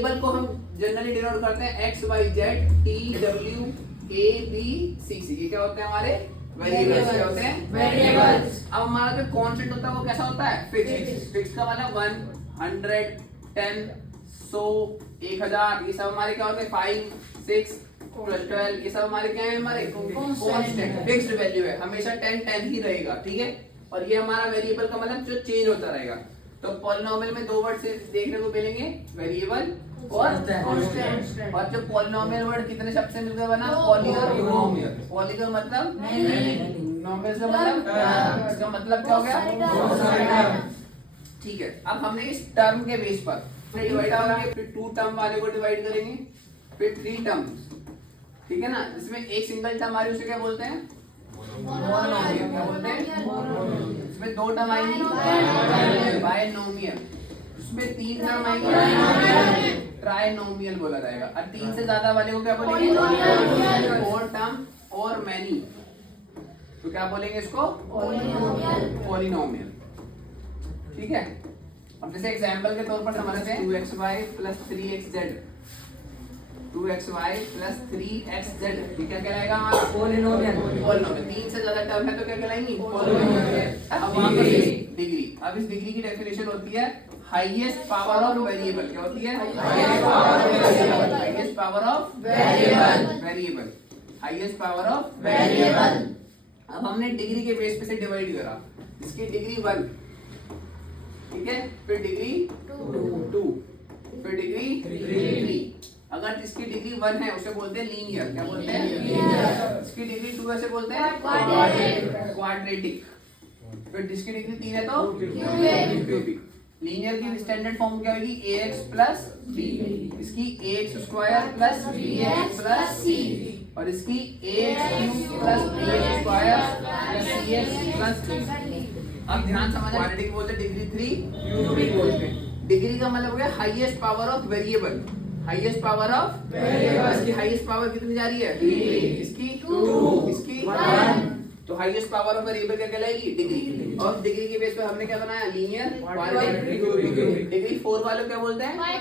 Table को हम generally denote करते हैं X Y Z T W A B C C. ये क्या होते हैं हमारे वेरिएबल्स। क्या होते हैं वेरिएबल्स। अब हमारा जो कांस्टेंट होता है वो कैसा होता है फिक्स्ड। फिक्स्ड का मतलब 100 10 100 1000 ये सब हमारे क्या होते हैं 5 6 12 ये सब हमारे क्या है हमारे कांस्टेंट फिक्स्ड वैल्यू है। हमेशा 10 10 ही रहेगा ठीक है। और ये हमारा वेरिएबल का मतलब जो चेंज होता रहेगा। तो पॉलिनोमियल में दो वर्ड से देखने को मिलेंगे वेरिएबल और कांस्टेंट। और जो पॉलिनोमियल वर्ड कितने शब्द से मिलकर बना पॉलीनोमियल। पॉली का मतलब नोमियल का मतलब इसका मतलब क्या हो गया ठीक है। अब हमने इस टर्म के बेस पर डिवाइड करेंगे फिर 2 टर्म वाले को डिवाइड करेंगे फिर 3 टर्म्स ठीक है ना। इसमें एक सिंगल टर्म आ रही है उसे क्या बोलते हैं मोनोमियल। क्या बोलते हैं इसमें 2 टर्म आएंगी बायनोमियल। उसमें 3 टर्म आएंगी ट्राइनोमियल बोला जाएगा। और 3 से ज्यादा वाले को क्या बोलेंगे 4 टर्म और मैनी तो क्या बोलेंगे इसको पॉलिनोमियल ठीक है। अब जैसे एग्जांपल के तौर पर समझते हैं 2xy + 3xz 2xy + 3xz ये क्या कहलाएगा हमारा पॉलिनोमियल। पॉलिनोमियल 3 से ज्यादा टर्म है तो क्या कहलाएंगी पॉलिनोमियल। अब डिग्री। अब इस डिग्री की डेफिनेशन होती है हाईएस्ट पावर ऑफ वेरिएबल। क्या होती है highest power of variable highest power of variable. अब हमने डिग्री के बेस पे से डिवाइड करा। इसकी डिग्री 1 ठीक है फिर डिग्री 2 फिर डिग्री 3। अगर इसकी डिग्री 1 है उसे बोलते हैं लीनियर। क्या बोलते हैं इसकी डिग्री 2 है बोलते हैं क्वाड्रेटिक। फिर जिसकी डिग्री 3 है तो क्यूबिक। लीनियर की स्टैंडर्ड फॉर्म क्या होगी ax + b। इसकी ax² + bx + c और इसकी ax³ + bx² + cx + d। अब ध्यान समझना क्वाड्रेटिक बोलते हैं डिग्री 3 क्यूबिक बोलते हैं। डिग्री का मतलब हो गया highest power of variable. Highest power of variable इसकी हाईएस्ट पावर कितनी जा रही है 3 इसकी 2 इसकी 1 तो हाईएस्ट पावर ऑफ वेरिएबल क्या कहलाएगी डिग्री। और डिग्री के बेस पे हमने क्या बनाया लीनियर क्वाड्रेटिक। डिग्री 4 वाले क्या बोलते हैं बाय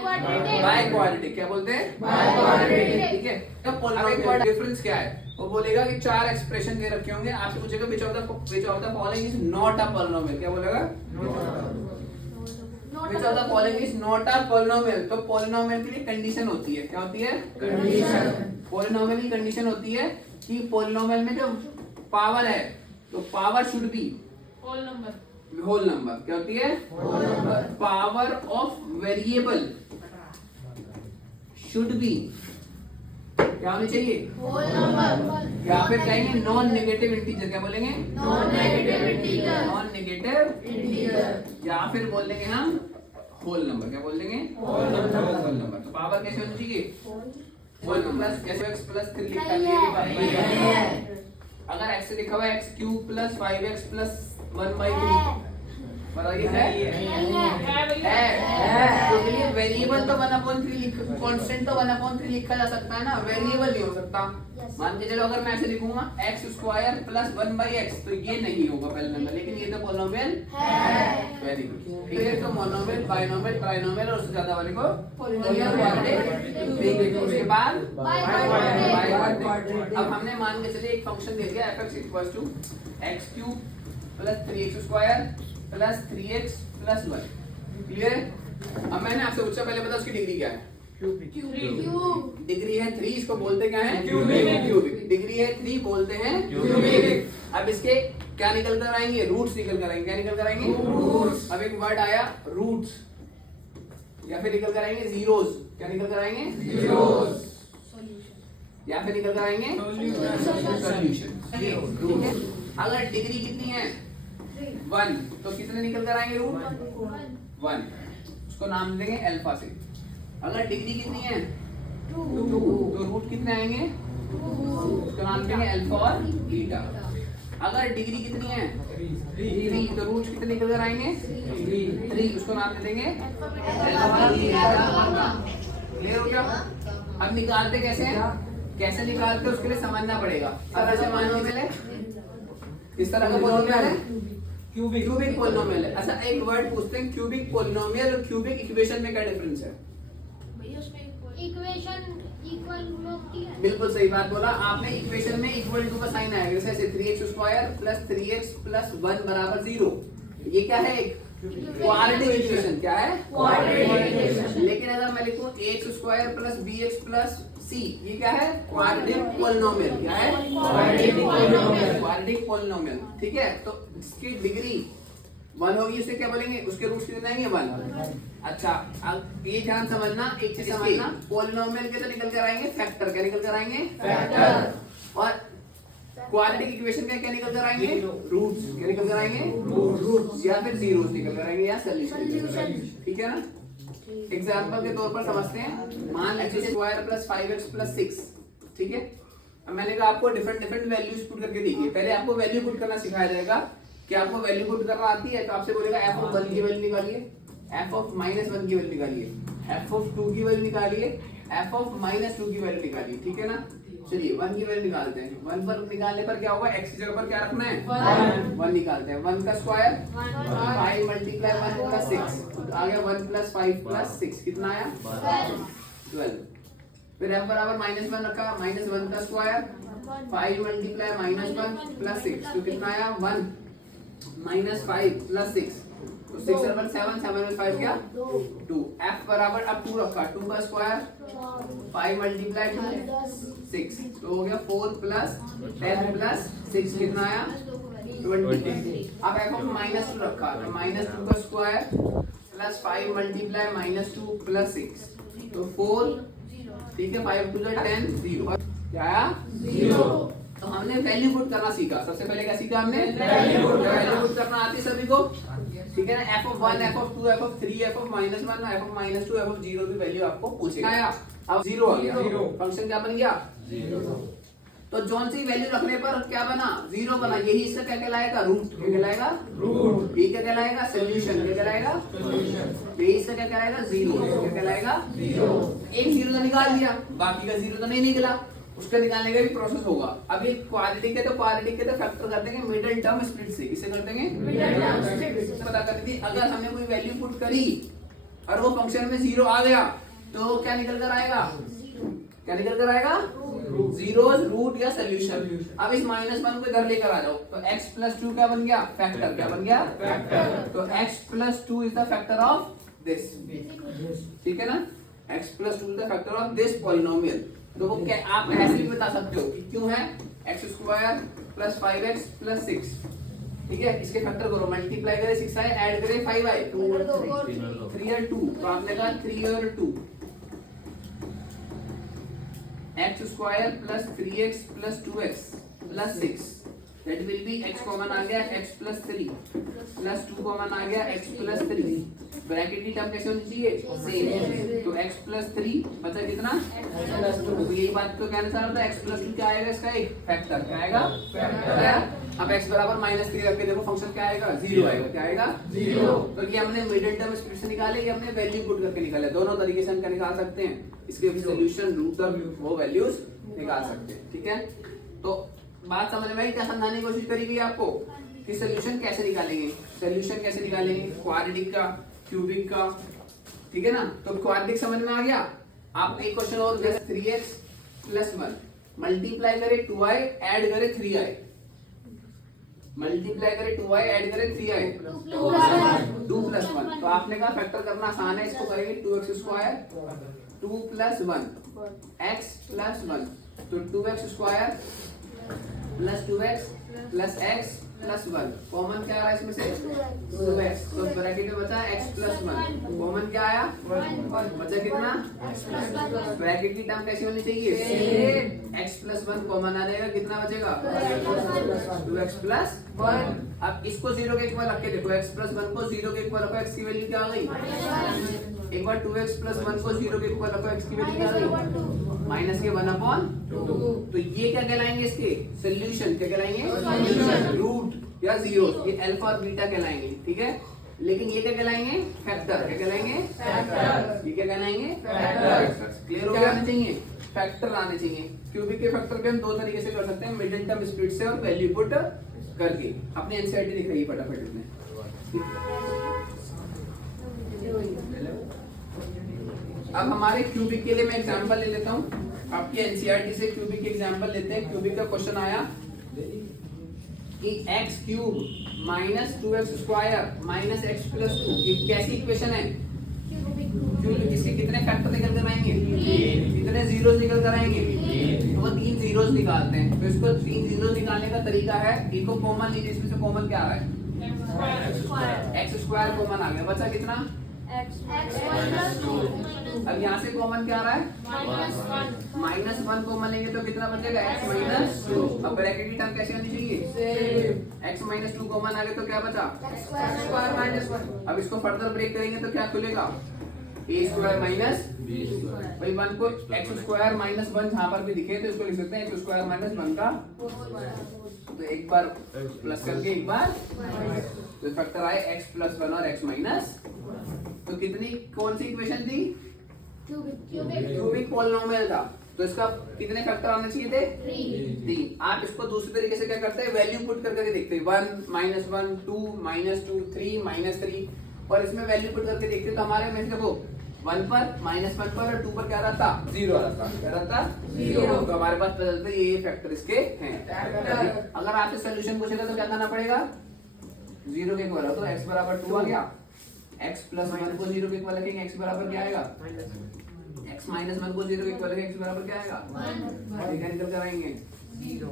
क्वाड्रेटिक। क्या बोलते हैं बाय क्वाड्रेटिक ठीक है। अब पॉलिनोमियल डिफरेंस क्या है वो बोलेगा कि 4 एक्सप्रेशन दे रखे होंगे आपसे पूछेगा which of the following is not a polynomial. क्या बोलेगा which of the following is not a polynomial. तो पॉलिनोमियल के लिए कंडीशन होती है क्या होती है कंडीशन। पॉलिनोमियल की कंडीशन होती है कि पॉलिनोमियल में जो पावर है तो power should be whole number. क्या होती है power of variable should be क्या होनी चाहिए होल नंबर। या फिर कहेंगे नॉन नेगेटिव इंटीजर। क्या बोलेंगे नॉन नेगेटिव इंटीजर या फिर बोल देंगे हम होल नंबर। क्या बोल देंगे होल नंबर। तो पावर कैसे होनी चाहिए होल नंबर। जैसे x + 3 लिखा है अगर x से लिखा हुआ है x³ + 5x + 1/3 बताइए है। तो ये वेरिएबल तो 1/3 कांस्टेंट तो 1/3 लिखा जा सकता है ना वेरिएबल नहीं हो सकता। मान के चलो अगर मैं ऐसे लिखूंगा x² + 1/x तो ये नहीं होगा पहले नंबर लेकिन ये तो पॉलिनोमियल है। वेरी गुड ठीक है। तो मोनोमियल बायनोमियल ट्राइनोमियल और उससे ज्यादा वाले को पॉलिनोमियल। उसके बाद बाय क्वाड्रेटिक। अब हमने मान के चले एक फंक्शन दे दिया f(x) = x³ + 3x² + 3x + 1 clear है। अब मैंने आपसे पूछा पहले बता उसकी डिग्री क्या है क्यूबिक। डिग्री है 3 इसको बोलते क्या है क्यूबिक। डिग्री है 3 बोलते हैं क्यूबिक। अब इसके क्या निकल कर आएंगे रूट्स निकल कर आएंगे। क्या निकल कर आएंगे रूट्स। अब एक वर्ड आया रूट्स या फिर निकल कर आएंगे जीरोस। क्या निकल कर आएंगे जीरोस या फिर निकल कर आएंगे सॉल्यूशन ठीक है। अगर डिग्री कितनी है 1 तो कितने निकल कर आएंगे रूट 1 उसको नाम देंगे अल्फा से। अगर डिग्री कितनी है 2 तो रूट कितने आएंगे उसको नाम देंगे अल्फा और बीटा। अगर डिग्री कितनी है 3 तो रूट कितने निकल कर आएंगे 3 उसको नाम दे देंगे अल्फा बीटा। क्लियर हो गया। अब निकालते कैसे निकालते उसके लिए समझना पड़ेगा। अब ऐसे मान लो पहले इस तरह का पॉलिनोमियल है क्यूबिक पॉलिनोमियल है। अच्छा एक वर्ड पूछते हैं क्यूबिक पॉलिनोमियल और क्यूबिक इक्वेशन में क्या डिफरेंस है इक्वेशन इक्वल होती है। बिल्कुल सही बात बोला आपने। इक्वेशन में इक्वल टू का साइन आएगा, जैसे 3x square plus 3x plus 1 बराबर 0। ये क्या है? Quadratic equation. क्या है? Quadratic equation. लेकिन अगर मैं लिखूं ax square plus bx plus c, ये क्या है? Quadratic polynomial. क्या है? Quadratic polynomial. क्वाड्रेटिक पॉलिनोमियल, ठीक है। तो इसकी डिग्री 1 होगी, उसे क्या बोलेंगे? उसके रूट्स कितने आएंगे? 1। अच्छा, अब ये ध्यान समझना, एक चीज समझना, पॉलिनोमियल के तो निकल कर आएंगे फैक्टर। क्या निकल कर आएंगे? फैक्टर। और क्वाड्रेटिक इक्वेशन का क्या निकल कर आएंगे? रूट्स। क्या निकल कर आएंगे? रूट्स या फिर जीरोस निकल कर आएंगे, या सॉल्यूशन। ठीक है ना? एग्जांपल के तौर पर समझते हैं। मान x square plus 5x plus 6, ठीक है। अब मैंने कहा आपको डिफरेंट डिफरेंट वैल्यूज पुट करके देखिए। पहले आपको वैल्यू पुट करना सिखाया जाएगा कि आपको वैल्यू पुट करना आती है, तो आपसे बोलेगा f ऑफ 1 की वैल्यू निकालिए, f ऑफ -1 की वैल्यू निकालिए, f ऑफ 2 की वैल्यू निकालिए, f ऑफ -2 की वैल्यू निकालिए, ठीक है ना। चलिए 1 की वैल्यू निकालते हैं। 1 पर निकालने पर क्या होगा? x की जगह पर क्या रखना है? 1 निकालते हैं। 1 का स्क्वायर 5 मल्टीप्लाई 1 प्लस 6, तो आ गया 1 प्लस 5 प्लस 6, कितना आया? 12। फिर f बराबर -1 रखा, -1 का स्क्वायर 5 मल्टीप्लाई -1 प्लस 6, तो कितना आया? 1 -5 प्लस 6, तो 6 और 1 7, 7 और 5 क्या? 2। f बराबर अब 2 रखा, 2 का स्क्वायर 5 मल्टीप्लाई 2 6, तो हो गया 4 प्लस 10 प्लस 6, कितना आया? 20। अब f ऑफ -2 रखा, तो -2 का स्क्वायर प्लस 5 मल्टीप्लाई -2 प्लस 6, तो 4, ठीक है। 5 2 10, 0। क्या आया? 0। तो हमने वैल्यू पुट करना सीखा। सबसे पहले क्या सीखा हमने? वैल्यू पुट करना आती सभी को, ठीक है ना। f of 1, f of 2, f of 3, f of -1, f of -2, f of 0 की वैल्यू आपको पूछेगा। आया? अब 0 आ गया, फंक्शन क्या बन गया? 0। तो जौन सी वैल्यू रखने पर क्या बना? 0 बना। यही इसका क्या कहलाएगा? रूट। क्या कहलाएगा? रूट। ये क्या कहलाएगा? सॉल्यूशन। क्या कहलाएगा? सॉल्यूशन। यही इसका क्या कहलाएगा? 0। क्या कहलाएगा? 0। एक 0 तो निकाल दिया, बाकी का 0 तो नहीं निकला, उसका निकालने का भी प्रोसेस होगा। अब ये क्वाड्रेटिक है, तो क्वाड्रेटिक के तो फैक्टर कर देंगे मिडिल टर्म स्प्लिट से। किससे कर देंगे? मिडिल टर्म स्प्लिट से। पता करनी थी, अगर हमने कोई वैल्यू पुट करी और वो फंक्शन में 0 आ गया, तो क्या निकल कर आएगा? क्या निकल कर आएगा? जीरोस, रूट या सॉल्यूशन। अब इस -1 को इधर लेकर आ जाओ, तो x प्लस 2 क्या बन गया? फैक्टर। क्या बन गया? फैक्टर। तो x plus 2 is the factor of this, ठीक है ना। x plus 2 is the factor of this polynomial. तो वो क्या आप ऐसे भी बता सकते हो कि क्यों है? x square plus 5x plus 6, ठीक है। इसके फैक्टर करो, मल्टीप्लाई करें 6 आए, ऐड करें 5 आए, 2 और 3 और 2, तो आपने कहा 3 और 2, x square plus 3x plus 2x plus 6, that will be x common आ गया x प्लस 3 प्लस 2 कॉमन आ गया x प्लस 3, ब्रैकेट की टर्म कैसे होनी चाहिए? सेम। तो x प्लस 3 बचा कितना? x plus 2। तो यही बात को कहना चाह रहा था, x प्लस 2 क्या आएगा? इसका एक फैक्टर। क्या आएगा? फैक्टर। अब x बराबर -3 रख के देखो, फंक्शन क्या आएगा? 0 आएगा। क्या आएगा? 0। तो ये हमने मिडिल टर्म स्प्लिट से निकाले, ये हमने वैल्यू पुट करके निकाले। दोनों तरीके से हम क्या निकाल सकते हैं? इसके सॉल्यूशन, रूट और वो वैल्यूज निकाल सकते हैं, ठीक है। तो बात समझ में आई? क्या समझाने की कोशिश करी गई आपको कि सॉल्यूशन कैसे निकालेंगे? सॉल्यूशन कैसे निकालेंगे? क्वाड्रेटिक का, क्यूबिक का, ठीक है ना। तो क्वाड्रेटिक समझ में आ गया। आप एक क्वेश्चन और जैसे 3x प्लस 1 मल्टीप्लाई करे 2i, ऐड करे 3i, मल्टीप्लाई करे 2i, ऐड करे 3i, 2 प्लस 1। तो आपने कहा फैक्टर करना आसान है, इसको करेंगे 2x square 2 plus 1 x plus 1, तो 2x square plus 2x plus x plus 1, common क्या आ रहा है इसमें से? 2x, तो ब्रैकेट में बचा x प्लस 1, कॉमन क्या आया? 1, बचा कितना? ब्रैकेट की टर्म कैसी होनी चाहिए? x प्लस 1 कॉमन आ जाएगा, कितना बचेगा? 2x plus 1। अब इसको 0 के इक्वल रख के देखो, x प्लस 1 को 0 के इक्वल रखो, x की वैल्यू क्या आ गई? एक बार 2x प्लस 1 को 0 के इक्वल रखो, x की वैल्यू क्या आ गई? माइनस के 1/2। तो ये क्या कहलाएंगे? इसके सॉल्यूशन। क्या कहलाएंगे? रूट या जीरो। ये अल्फा और बीटा कहलाएंगे, ठीक है। लेकिन ये क्या कहलाएंगे? फैक्टर। क्या कहलाएंगे? फैक्टर। ये क्या कहलाएंगे? फैक्टर। क्लियर हो गया? आने चाहिए फैक्टर, आने चाहिए। क्यूबिक के फैक्टर पे हम दो तरीके से कर सकते हैं, मिडिल टर्म स्प्लिट से और वैल्यू पुट करके। अपनी एनसीईआरटी दिख रही है फटाफट में। अब हमारे क्यूबिक के लिए मैं एग्जांपल ले लेता हूँ, आपकी एनसीईआरटी से क्यूबिक एग्जांपल लेते हैं। क्यूबिक का क्वेश्चन आया कि x cube minus 2x square minus x plus 2 ये कैसी इक्वेशन है? क्यूबिक। इसके कितने फैक्टर निकल कर आएंगे? कितने जीरोस निकल कर आएंगे? तो वो 3 जीरोस निकालते हैं। तो इसको 3 जीरोस निकालने का तरीका है, इनको कॉमन लीजिए। इसमें से कॉमन क्या आ रहा है? x स्क्वायर कॉमन आ गया, बचा कितना? अब यहाँ से कॉमन क्या आ रहा है? -1 कॉमन लेंगे तो कितना बचेगा? x minus 2। अब ब्रैकेट की टर्म कैसे आनी चाहिए? x माइनस 2 कॉमन आ गया तो क्या बचा? Square minus 1। अब इसको फर्दर ब्रेक करेंगे तो क्या खुलेगा? a square minus b square. भाई 1 को x स्क्वायर माइनस 1 जहाँ पर भी दिखे तो इसको लिख सकते हैं x स्क्वायर माइनस 1 का। तो एक बार प्लस करके एक बार तो फैक्टर आए x प्लस 1 और x माइनस। तो कितनी कौन सी इक्वेशन थी? क्यूबिक पॉलिनोमियल था। तो इसका कितने फैक्टर आने चाहिए थे? 3। आप इसको दूसरे तरीके से क्या करते हैं? वैल्यू पुट करके देखते हैं। 1 माइनस 1 2 माइनस 2 3 माइनस 3 और इसमें वैल्यू पुट करके देखते हैं। तो हमारे में देखो 1 पर -1 पर और 2 पर क्या रहता? 0 रहता। क्या रहता? 0। तो हमारे पास पता चलता है ये फैक्टर इसके हैं। अगर आपसे सोल्यूशन पूछेगा तो क्या करना पड़ेगा? 0 के इक्वल हो तो x बराबर 2 आ गया। x प्लस 1 को 0 के इक्वल रखेंगे, x बराबर क्या आएगा? x माइनस 1 को 0 के इक्वल रखेंगे, x बराबर क्या आएगा? 1। ये निकल कर आएंगे 0।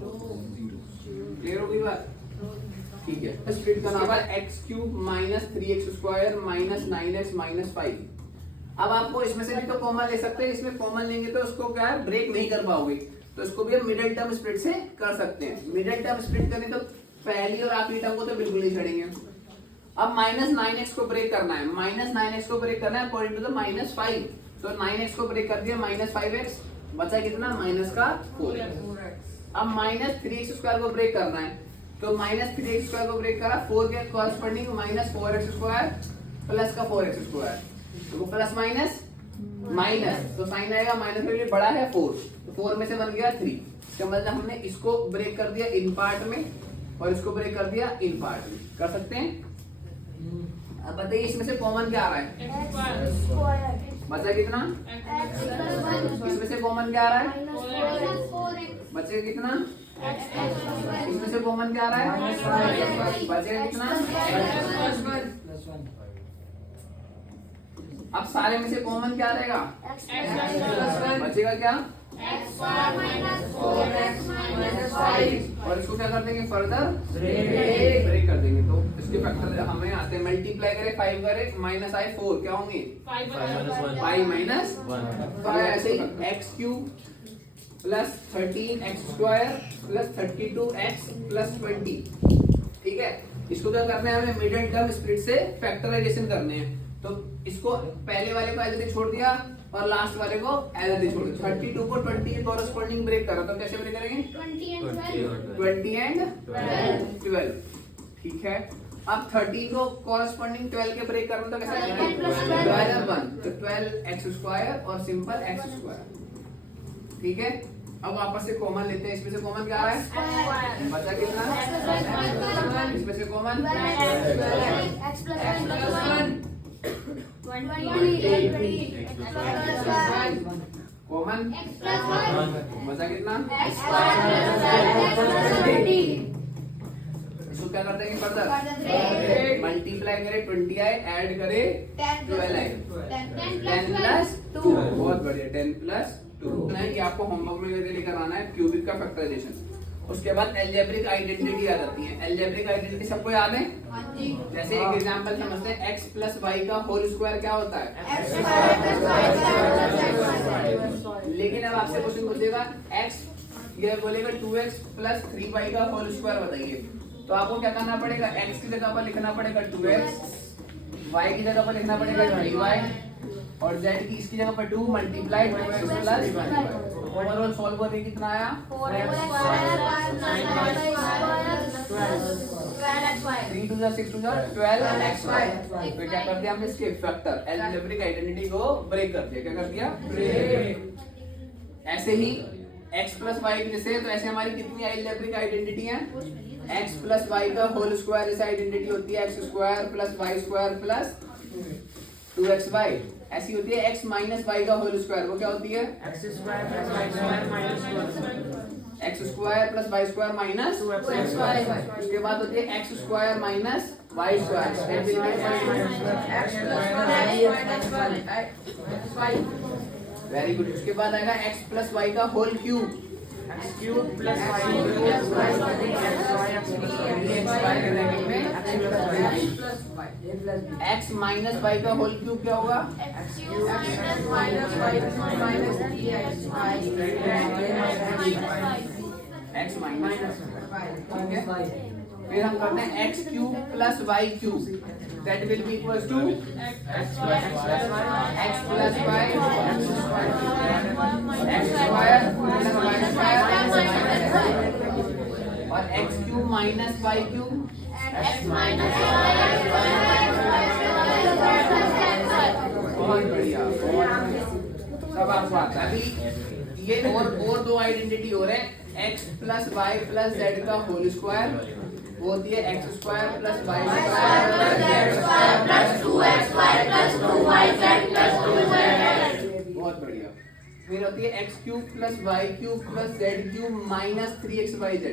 क्लियर हो गई बात? ठीक है। स्प्लिट का नाम है x cube minus 3x square minus 9x minus 5। अब आपको इसमें से भी तो कॉमन ले सकते हैं। इसमें कॉमन लेंगे तो उसको क्या है? ब्रेक नहीं कर पाओगे। तो इसको भी हम मिडिल टर्म स्प्लिट से कर सकते हैं। मिडिल टर्म स्प्लिट करने तो पहली और आखिरी टर्म को तो बिल्कुल नहीं छोड़ेंगे। अब -9x को ब्रेक करना है। -9x को ब्रेक करना है अकॉर्डिंग टू द -5। तो 9x को ब्रेक कर दिया, -5x बचा कितना? -4। अब -3x स्क्वायर को ब्रेक करना है। तो -3x स्क्वायर को ब्रेक करा, 4 के कॉरस्पॉन्डिंग -4x स्क्वायर प्लस का 4x स्क्वायर। तो प्लस माइनस माइनस तो साइन आएगा माइनस के लिए बड़ा है 4। तो 4 में से बन गया 3। इसका मतलब हमने इसको ब्रेक कर दिया इन पार्ट में और इसको ब्रेक कर दिया इन पार्ट में। कर सकते हैं? अब बताइए इसमें से कॉमन क्या आ रहा है? बचा कितना? इसमें से कॉमन क्या आ रहा है? बचेगा कितना? इसमें से कॉमन क्या आ रहा है? बचेगा कितना? अब सारे में से कॉमन क्या रहेगा? बचेगा क्या? और इसको क्या कर देंगे? फर्दर ब्रेक कर देंगे। तो इसके फैक्टर हमें आते हैं। मल्टीप्लाई करें 5 करें माइनस आई 4 क्या होंगे? 5 माइनस 1। ऐसे ही x cube plus 13x square plus 32x plus 20। ठीक है। इसको क्या करना है? हमें मिडिल टर्म स्प्लिट से फैक्टराइजेशन करने हैं। तो इसको पहले वाले को ऐसे छोड़ दिया और लास्ट वाले को ऐसे छोड़ दिया। 32 को 20 के कॉरस्पॉन्डिंग ब्रेक करा तो कैसे ब्रेक करेंगे? 20 एंड 12। ठीक है। अब 13 को कॉरस्पॉन्डिंग 12 के ब्रेक करना तो कैसे? 12 1 तो 12x स्क्वायर और सिंपल x स्क्वायर। ठीक है। अब वापस से कॉमन लेते हैं। इसमें से कॉमन क्या आ रहा है? बचा कितना? इसमें से कॉमन कॉमन बचा कितना? इसको क्या कर देंगे? फर्दर मल्टीप्लाई करें 20 आए, ऐड करें 12 आए, 10 प्लस 2। बहुत बढ़िया, 10 प्लस 2 नहीं कि आपको होमवर्क में लेकर आना है क्यूबिक का फैक्टराइजेशन। उसके बाद अलजेब्रिक आइडेंटिटी आ जाती है। अलजेब्रिक आइडेंटिटी सबको याद है? जैसे एक एग्जांपल समझते हैं, x प्लस वाई का होल स्क्वायर क्या होता है? लेकिन अब आपसे क्वेश्चन पूछेगा x ये बोलेगा 2x प्लस 3y का होल स्क्वायर बताइए। तो आपको क्या करना पड़ेगा? x की जगह पर लिखना पड़ेगा 2x, y की जगह पर लिखना पड़ेगा 3y और z की इसकी जगह पर 2 multiply 2x plus 1y। Overall solve करके कितना आया? 3 2 6 2 12xy। तो क्या कर दिया हमने? इसके फैक्टर अलजेब्रिक आइडेंटिटी को ब्रेक कर दिया। क्या कर दिया? ब्रेक। ऐसे ही x प्लस वाई जैसे, तो ऐसे हमारी कितनी अलजेब्रिक आइडेंटिटी है? x प्लस वाई का होल स्क्वायर जैसे आइडेंटिटी होती है x square plus Y square plus 2xy। ऐसी होती है x माइनस वाई का होल स्क्वायर। वो क्या होती है? X square plus Y square minus x square plus Y square minus, 2x उसके बाद होती है x square minus y square. Very good. उसके बाद आएगा x प्लस वाई का whole cube. X cube plus y cube x y x minus Y का whole cube क्या होगा? x माइनस, ठीक है। फिर हम करते हैं x cube plus y cube, that will be equals to x plus y x square और x cube minus y cube. बहुत बढ़िया, सब आपको आता है। अभी ये और दो आइडेंटिटी हो रहे हैं, x plus Y plus z का होल स्क्वायर, वो होती है x square plus Y square. बहुत बढ़िया। फिर होती है x cube plus y cube plus z cube minus 3xyz।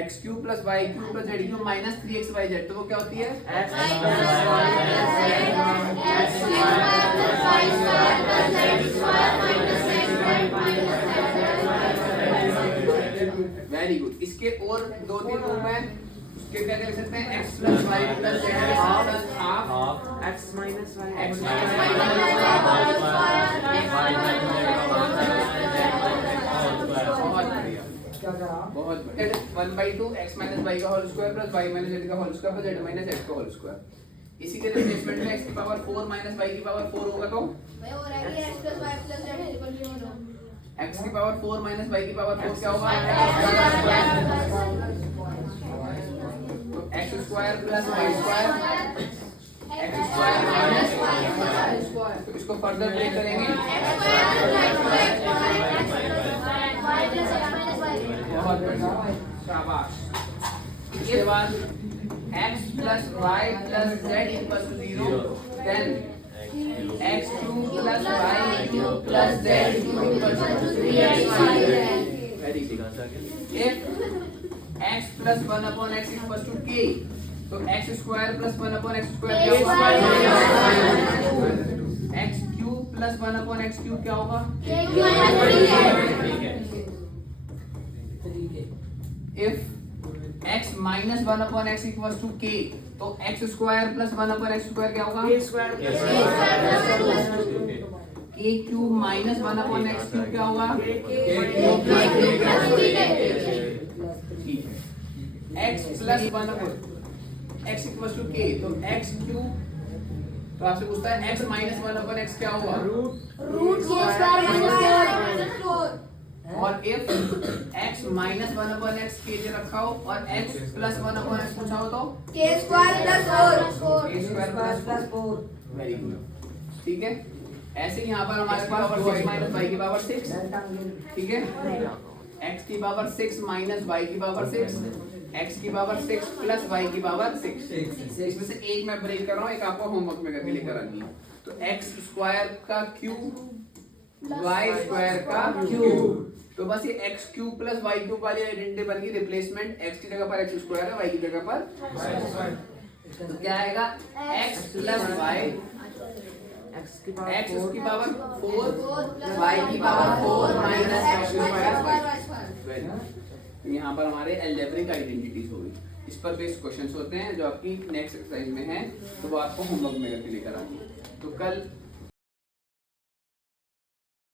x cube plus y cube plus z cube minus 3xyz, तो वो क्या होती है? Very good. इसके और दो तीन रूप है, उसके क्या लिख सकते हैं? x plus Y plus Z plus half X minus Y x बहुत बढ़िया। 1/2 x माइनस वाई का whole square plus Y minus Z का whole square plus Z minus X का होल स्क्वायर। इसी के रिप्लेसमेंट में x की पावर 4 माइनस वाई की पावर 4 होगा तो x की पावर 4 माइनस वाई की पावर 4 क्या होगा? तो x square plus Y square, x square minus y square. तो इसको फर्दर ब्रेक करेंगे। बहुत बढ़िया, शाबाश। इसके बाद x plus Y plus z equal to 0, then x cube plus y cube plus z cube equal to 3xy। Very good. If x plus 1 upon x equal to k, तो x square plus 1 upon x square क्या होगा? x cube plus 1 upon x cube क्या होगा? If x minus 1 upon x equals to k, तो x square plus 1 upon x square क्या होगा? k cube minus 1 upon x cube क्या होगा? ठीक है। x plus 1 upon x equals to k, तो x cube, तो आपसे पूछता है x minus 1 upon x क्या होगा? और if x minus 1 upon x k जे रखा हो और x plus 1 upon x पूछा हो तो k square plus 4। Very good, ठीक है। ऐसे यहाँ पर हमारे पास 6 माइनस वाई की पावर 6, ठीक है। x की पावर 6 माइनस वाई की पावर 6, x की पावर 6 प्लस वाई की पावर 6। इसमें से एक मैं ब्रेक कर रहा हूँ, एक आपको होमवर्क में करके लेकर आनी है। तो x स्क्वायर का क्यूब, y स्क्वायर का क्यूब, तो बस ये x cube plus y cube वाली आइडेंटिटी बन गई। रिप्लेसमेंट x की जगह पर x स्क्वायर है, y की जगह पर तो क्या आएगा? x प्लस y, x की पावर 4, y की पावर 4 माइनस x स्क्वायर। यहाँ पर हमारे अलजेब्रिक आइडेंटिटीज हो गई। इस पर बेस्ड क्वेश्चंस होते हैं जो आपकी नेक्स्ट एक्सरसाइज में है, तो वो आपको होमवर्क में करके लेकर आनी है। तो कल